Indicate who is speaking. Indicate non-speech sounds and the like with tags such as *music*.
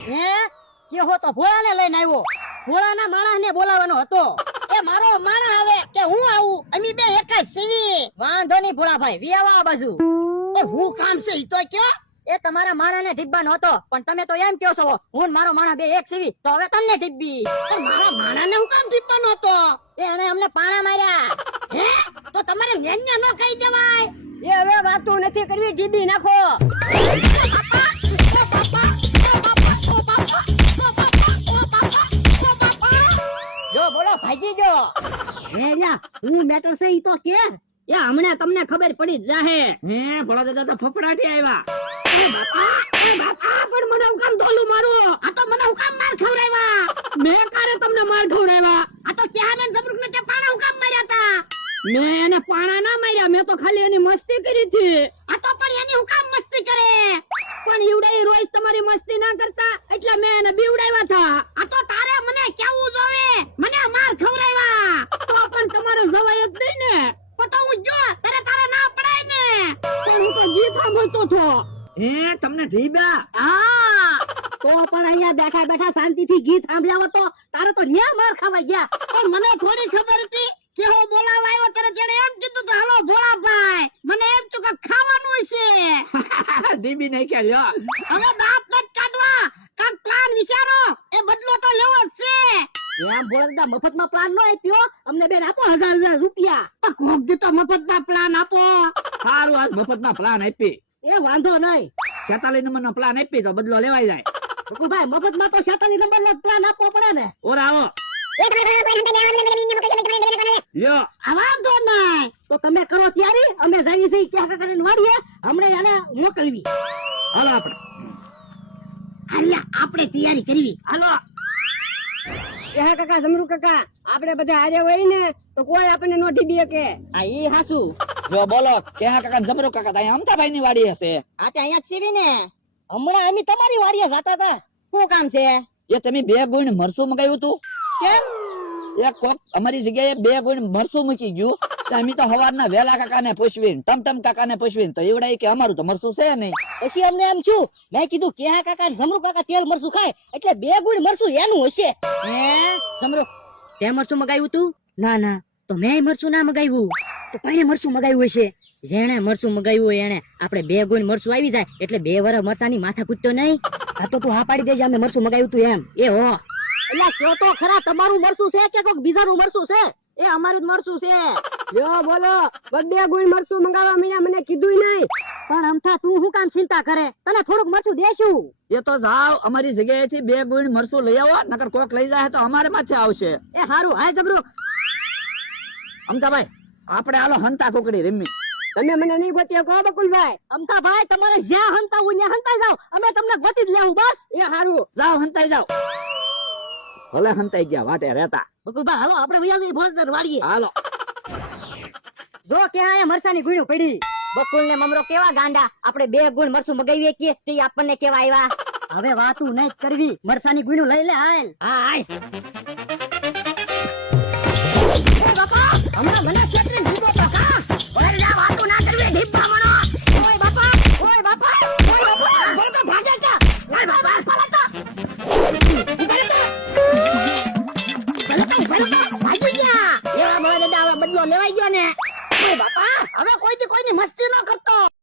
Speaker 1: હે? કેહો તો ભોળાને લઈને આવ્યો. ભોળાના માણસને બોલાવવાનો હતો. *laughs*
Speaker 2: એ મારો માણસ આવે કે હું આવું? અમે બે એક જ સીવી.
Speaker 1: વાંધો નહીં ભોળાભાઈ વિયાવા આ બાજુ.
Speaker 2: પણ હું કામ છે ઈ તો કયો?
Speaker 1: એ તમારા માણાને ઢીબ્બા નહોતો પણ તમે તો એમ કહો છો હું મારો માણા બે એક સીવી તો હવે તમને ઢીબ્બી
Speaker 2: મારા માણાને હું કામ ટીપવાનો હતો
Speaker 1: એ એને અમને પાણા માર્યા. *laughs*
Speaker 2: હે? તો તમારે નેન્યા નો કહી દેવાય.
Speaker 1: એ હવે વાતું નથી કરવી ઢીબી નાખો. *laughs* જો હે હું મેટર છે ઈ તો કે એ હમણાં તમને ખબર પડી જાહે.
Speaker 3: હે ભોળા દાદા તો ફફડાટી આવ્યા.
Speaker 1: એ બાપા એ બાપા પણ મને હું ધોલું મારો?
Speaker 2: આ તો મને હું માર ખવડાવ્યા?
Speaker 1: મેં કારે તમને માર ખવડાવ્યા?
Speaker 2: આ તો ને ને તે પાણા હું માર્યા તા?
Speaker 1: મેં એને પાણા ના માર્યા મેં તો ખાલી એની મસ્તી કરી હતી.
Speaker 2: આ તો પણ એની હું મસ્તી કરે?
Speaker 1: પણ ઈવડાઈ રોજ તમારી મસ્તી ના કરતા એટલે મેં એને બીવડાવ્યા હતા
Speaker 2: આ તો તારે મને કેવું જોવે મને માર ખવડાવ્યા
Speaker 1: તો પણ તમારે જ નહીં ને
Speaker 2: તો તો હું જો તારે તારે ના પડાય ને.
Speaker 1: પણ હું તો ગીત સાંભળતો છો
Speaker 3: હે તમને ઢીબા
Speaker 1: હા. *laughs* તો પણ અહીંયા બેઠા બેઠા શાંતિથી ગીત સાંભળ્યા તો તારે તો ન્યા માર ખાવા ગયા.
Speaker 2: પણ મને થોડી ખબર હતી કે હું બોલાવા આવ્યો ત્યારે તેણે એમ કીધું કે હાલો ભોળાભાઈ મને એમ થયું કે ખાવાનું છે. *laughs*
Speaker 3: દીબી નહીં કે લ્યો.
Speaker 2: હવે દાંત કાઢવા. કાક પ્લાન વિચારો એ બદલો તો લેવો જ છે.
Speaker 1: એમ બોલતા મફતમાં પ્લાન નો આપ્યો? અમને બેન આપો હજાર હજાર રૂપિયા.
Speaker 2: કોક દી તો મફતમાં પ્લાન આપો.
Speaker 3: સારું આજ મફતમાં પ્લાન આપી.
Speaker 1: એ વાંધો નહીં.
Speaker 3: છેતાલીસ નંબર નો પ્લાન આપી તો બદલો લેવાય જાય.
Speaker 1: ભાઈ મફતમાં તો છેતાલીસ નંબર નો પ્લાન આપવો પડે ને.
Speaker 3: ઓર આવો.
Speaker 2: વાંધો નહીં.
Speaker 1: તો તમે કરો તૈયારી અમે જાવી છીએ ક્યાં કરીને વાડીએ. હમણાં એને મોકલવી.
Speaker 3: હાલો આપણે
Speaker 2: તૈયારી કરવી.
Speaker 3: હાલો.
Speaker 1: એ હા કાકા સમરૂ કાકા આપણે બધા હારે હોય ને તો કોઈ આપણને નો ઢીબી કે આ ઈ હાસુ.
Speaker 3: જો બોલો કેહા કાકા જબરો કાકા ત્યાં અમતાભાઈ ની વાડી હશે.
Speaker 1: આ તે અહીંયા સીવી ને. હમણાં અમે તમારી વાડીએ જાતા હતા. શું કામ છે?
Speaker 3: એ તમે બે ગુણ મરસું મગાવ્યું તું?
Speaker 1: કેમ?
Speaker 3: એક કોક અમારી જગ્યાએ બે ગુણ મરસું મૂકી ગયું. અમે તો હવારના વેલા કાકાને પૂછવીને ટમટમ કાકાને પૂછવીને તો એવડાય કે અમારું તો મરસું છે નહીં.
Speaker 1: પછી અમને એમ છું મેં કીધું કે હા કાકા જમરૂ કાકા તેલ મરસું ખાય એટલે બે ગુણ મરસું એનું હશે. હે? જમરૂ તે મરસું મગાવ્યું તું? ના ના તો મેં મરસું ના મગાવ્યું. તો કોઈને મરસું મગાવ્યું હશે? જેણે મરસું મગાવ્યું હોય એને આપણે બે ગુણ મરસું આવી જાય એટલે બે વરસ મરસાની માથા કૂટતો નહીં. આ તો તું હા પાડી દેજે અમે મરસું મગાવ્યું તું એમ. એ હો. એટલે કયો તો ખરા તમારું મરસું છે કે કોઈક બીજાનું મરસું છે? એ અમારું જ મરસું છે. યો બોલો. બે ગુણ મરસું મંગાવવા મીના મને કીધું નહીં. પણ અમથા તું શું કામ ચિંતા કરે? તને થોડુંક મરસું દેશું.
Speaker 3: એ તો જાવ અમારી જગ્યાએથી બે ગુણ મરસું લઈ આવો નકર કોક લઈ જાય તો અમારે માથે આવશે.
Speaker 1: એ હારું હાય જબરૂક
Speaker 3: અમતાભાઈ આપણે હાલો હંતા કોકડી રમી
Speaker 1: તમે મને નહીં ગોતી કહો બકુલભાઈ. અમતા ભાઈ તમારે જ્યાં હંતા હોય ત્યાં હંતા જાવ અમે તમને ગોતી જ લેવું બસ. એ હારું.
Speaker 3: જાવ હંતાઈ જાવ ભલે હંતાઈ ગયા વાટે રહેતા.
Speaker 1: બકુલભાઈ હાલો આપણે વયા જઈએ ભોજન વાળીએ.
Speaker 3: હાલો.
Speaker 1: જો ક્યાં મરસાની ગુણ્યું પડી. બકુલ ને મમરો કેવા ગાંડા? આપણે બે ગુણ મરસું મગાવીએ કે તે આપણને કેવા આવ્યા હવે વાતું નહીં કરવી. મરસાની ગુણ્યું લઈ લે હાલ. હા હાલ. હમણાં મને હવે કોઈથી કોઈની મસ્તી ન કરતો.